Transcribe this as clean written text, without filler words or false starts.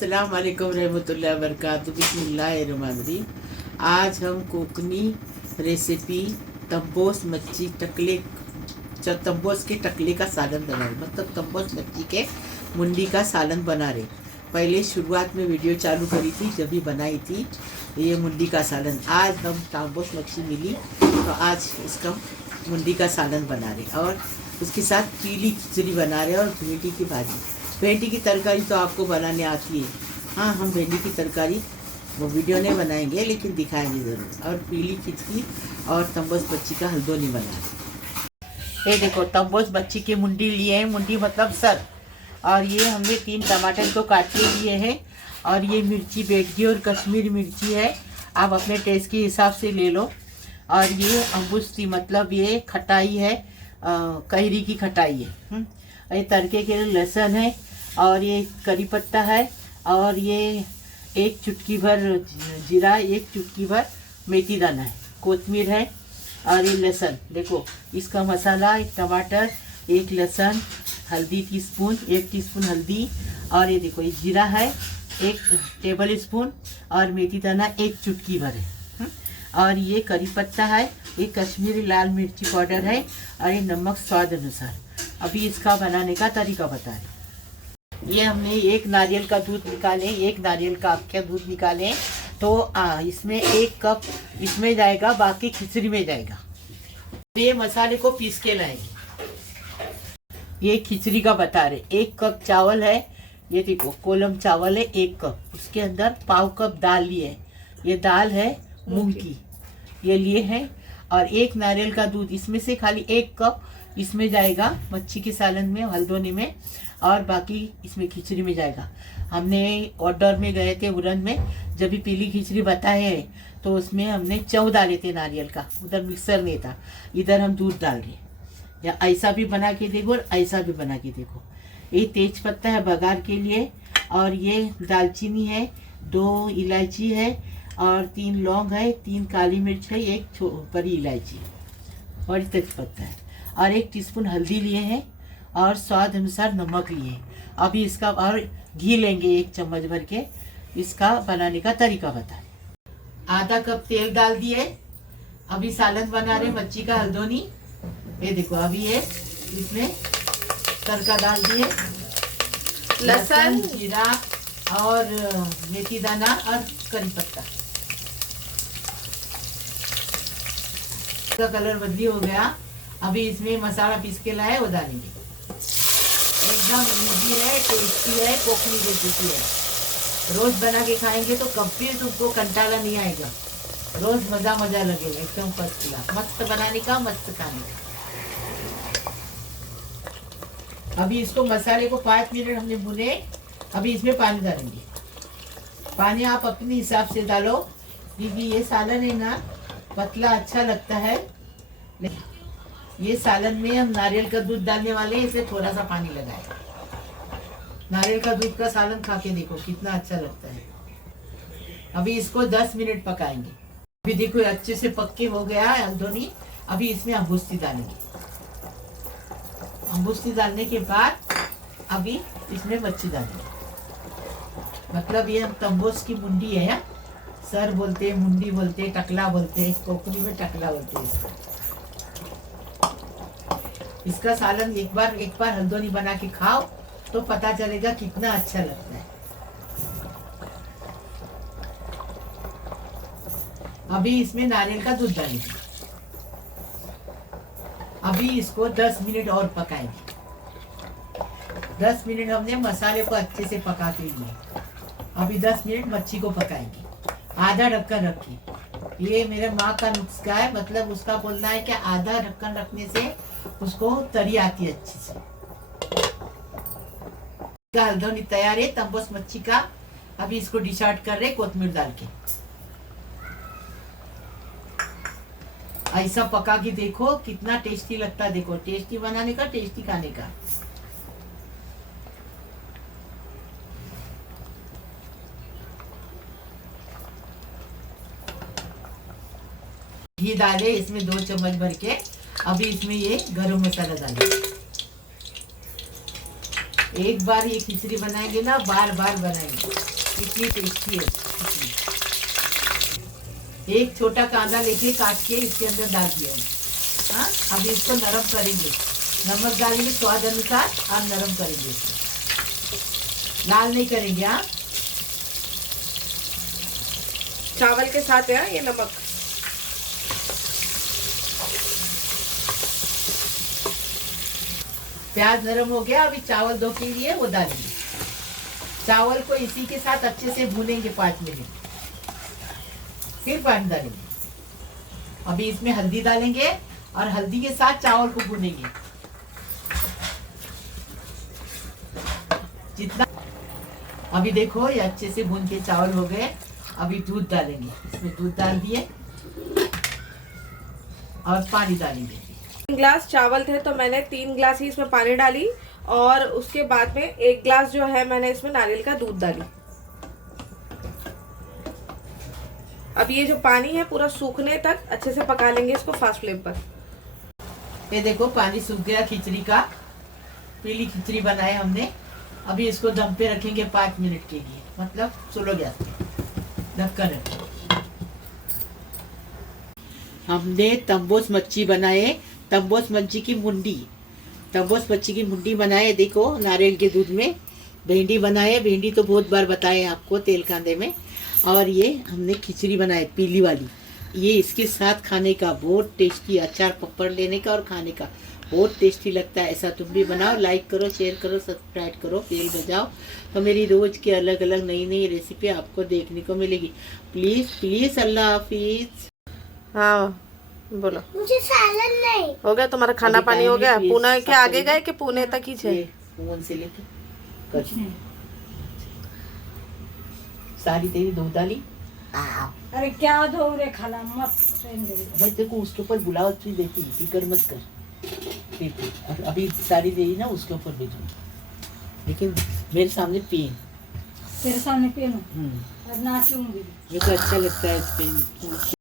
अस्सलाम वालेकुम रहमतुल्लाहि व बरकातहू। बिस्मिल्लाहिर्रहमानिर्रहीम। आज हम कोकनी रेसिपी तंबोस मच्छी टकले तंबोस के टकले का सालन बना रहे, मतलब तंबोस मच्छी के मुंडी का सालन बना रहे। पहले शुरुआत में वीडियो चालू करी थी जब भी बनाई थी ये मुंडी का सालन। आज हम तंबोस मच्छी मिली तो आज इसका मुंडी का सालन बना रहे और उसके साथ पीली खिचड़ी बना रहे और भिंडी की भाजी। भिंडी की तरकारी तो आपको बनाने आती है। हाँ, हम भिंडी की तरकारी वो वीडियो नहीं बनाएंगे लेकिन दिखाएंगे ज़रूर। और पीली खिचड़ी और तंबोस मच्छी का हल्दोनी बना रहे। ये देखो तंबोस मच्छी की मुंडी लिए हैं, मुंडी मतलब सर। और ये हमने 3 टमाटर को काट के लिए हैं। और ये मिर्ची बेटगी और कश्मीरी मिर्ची है, आप अपने टेस्ट के हिसाब से ले लो। और ये अम्बुस्ती मतलब ये खटाई है, कैरी की खटाई है। ये तड़के के लिए लहसुन है और ये करी पत्ता है और ये 1 चुटकी भर जीरा, 1 चुटकी भर मेथी दाना है, कोतमीर है और ये लहसुन। देखो इसका मसाला 1 टमाटर, 1 लहसुन, हल्दी टीस्पून, 1 टीस्पून हल्दी। और ये देखो ये जीरा है 1 टेबल स्पून और मेथी दाना 1 चुटकी भर है। और ये करी पत्ता है, ये कश्मीरी लाल मिर्ची पाउडर है और ये नमक स्वाद अनुसार। अभी इसका बनाने का तरीका बता रहे। ये हमने 1 नारियल का दूध निकाले, 1 नारियल का अख्या दूध निकाले तो इसमें 1 कप इसमें जाएगा, बाकी खिचड़ी में जाएगा। ये मसाले को पीस के लाएंगे। ये खिचड़ी का बता रहे। 1 कप चावल है, ये देखो कोलम चावल है 1 कप। उसके अंदर पाव कप दाल लिए, ये दाल है मूंग की, ये लिए हैं। और 1 नारियल का दूध, इसमें से खाली 1 कप इसमें जाएगा मच्छी के सालन में, हल्दोनी में, और बाकी इसमें खिचड़ी में जाएगा। हमने ऑर्डर में गए थे उड़न में, जब भी पीली खिचड़ी बताए हैं तो उसमें हमने चौ डाले थे नारियल का, उधर मिक्सर नहीं था, इधर हम दूध डाल रहे। या ऐसा भी बना के देखो और ऐसा भी बना के देखो। ये तेज पत्ता है बघार के लिए, और ये दालचीनी है, 2 इलायची है और 3 लौंग है, 3 काली मिर्च है, 1 बड़ी इलायची और तेज पत्ता है और 1 टीस्पून हल्दी लिए हैं और स्वाद अनुसार नमक लिए हैं। अभी इसका और घी लेंगे 1 चम्मच भर के। इसका बनाने का तरीका बताएं। आधा कप तेल डाल दिए, अभी सालन बना रहे मच्छी का हल्दोनी। ये देखो अभी ये इसमें तड़का डाल दिए, लहसुन, जीरा और मेथी दाना और करी पत्ता। कलर बदली हो गया। अभी इसमें मसाला पीस के लाए वो डालेंगे। एकदम इजी है, टेस्टी है, कोकनी रेसिपी है। रोज बना के खाएंगे तो कभी तुमको कंटाला नहीं आएगा, रोज मजा लगेगा। एकदम फर्स्ट क्लास, मस्त बनाने का, मस्त खाने का। अभी इसको मसाले को 5 मिनट हमने भुने। अभी इसमें पानी डालेंगे। पानी आप अपने हिसाब से डालो, क्योंकि ये सालन है ना पतला अच्छा लगता है। ये सालन में हम नारियल का दूध डालने वाले हैं, इसलिए थोड़ा सा पानी लगाए। नारियल का दूध का सालन खा के देखो कितना अच्छा लगता है। अभी इसको 10 मिनट पकाएंगे। अभी देखो अच्छे से पक्के हो गया है हल्दोनी। अभी इसमें अम्बुस्ती डालेंगे। अम्बुस्ती डालने के बाद अभी इसमें मच्छी डालेंगे। मतलब ये हम तंबोस की मुंडी है, सर बोलते, मुंडी बोलते, टकला बोलते, कोकनी में टकला बोलते हैं इसको। इसका सालन एक बार हल्दोनी बना के खाओ तो पता चलेगा कितना अच्छा लगता है। अभी इसमें नारियल का दूध डालेंगे। अभी इसको 10 मिनट और पकाएंगे। 10 मिनट हमने मसाले को अच्छे से पका के लिए। अभी 10 मिनट मच्छी को पकाएंगे, आधा ढक्कन रखिए। ये मेरे माँ का नुस्खा है, मतलब उसका बोलना है कि आधा ढक्कन रखने से उसको तरी आती है अच्छी से। हल्दोनी तैयार है तंबोस मच्छी का। अभी इसको डिश आउट कर रहे कोतमीर डाल के। ऐसा पका के देखो कितना टेस्टी लगता है। देखो टेस्टी बनाने का, टेस्टी खाने का। घी डाले इसमें 2 चम्मच भर के। अभी इसमें ये गरम मसाला डालें। एक बार ये खिचड़ी बनाएंगे ना, बार बार बनाएंगे, इतनी टेस्टी है खिचड़ी। एक छोटा कांदा लेके काट के इसके अंदर डाल दिया है। हाँ, अभी इसको नरम करेंगे, नमक डालेंगे स्वाद अनुसार और नरम करेंगे इसको, लाल नहीं करेंगे। हाँ, चावल के साथ है ये नमक। प्याज नरम हो गया, अभी चावल धो के लिए वो डालेंगे। चावल को इसी के साथ अच्छे से भूनेंगे 5 मिनट, फिर पानी डालेंगे। अभी इसमें हल्दी डालेंगे और हल्दी के साथ चावल को भूनेंगे जितना। अभी देखो ये अच्छे से भून के चावल हो गए। अभी दूध डालेंगे, इसमें दूध डाल दिए और पानी डालेंगे। 3 गिलास चावल थे तो मैंने 3 गिलास ही इसमें पानी डाली और उसके बाद में 1 गिलास जो है मैंने इसमें नारियल का दूध डाली। अब ये जो पानी है पूरा सूखने तक अच्छे से पका लेंगे इसको फास्ट फ्लेम पर। ये देखो पानी सूख गया खिचड़ी का, पीली खिचड़ी बनाए हमने। अभी इसको दम पे रखेंगे 5 मिनट के लिए, मतलब स्लो गैस पे ढक्कन रखें। हमने तंबोस मच्छी बनाए, तंबोस मच्छी की मुंडी, तंबोस मच्छी की मुंडी बनाए। देखो नारियल के दूध में। भिंडी बनाए, भिंडी तो बहुत बार बताए आपको तेल कांदे में। और ये हमने खिचड़ी बनाए पीली वाली, ये इसके साथ खाने का बहुत टेस्टी, अचार पपड़ लेने का और खाने का बहुत टेस्टी लगता है। ऐसा तुम भी बनाओ, लाइक करो, शेयर करो, सब्सक्राइब करो, बेल बजाओ, तो मेरी रोज की अलग अलग नई नई रेसिपी आपको देखने को मिलेगी। प्लीज प्लीज, अल्लाह हाफिज। हाँ बोलो। मुझे सालन नहीं हो गया तुम्हारा खाना अभी पानी हो टाइम गया? नहीं, पुणे के सब आगे करेंगे। गए कि पुणे तक ही छे? फोन से लेके कर सारी तेरी धो डाली। अरे क्या धो रे खाला मत भाई तेरे को उसके ऊपर बुलावट भी देती, फिक्र मत कर। फिर अभी सारी दे ना उसके ऊपर भेजो, लेकिन मेरे सामने पेन, तेरे सामने पेन और नाचूंगी। मेरे को अच्छा लगता है पेन।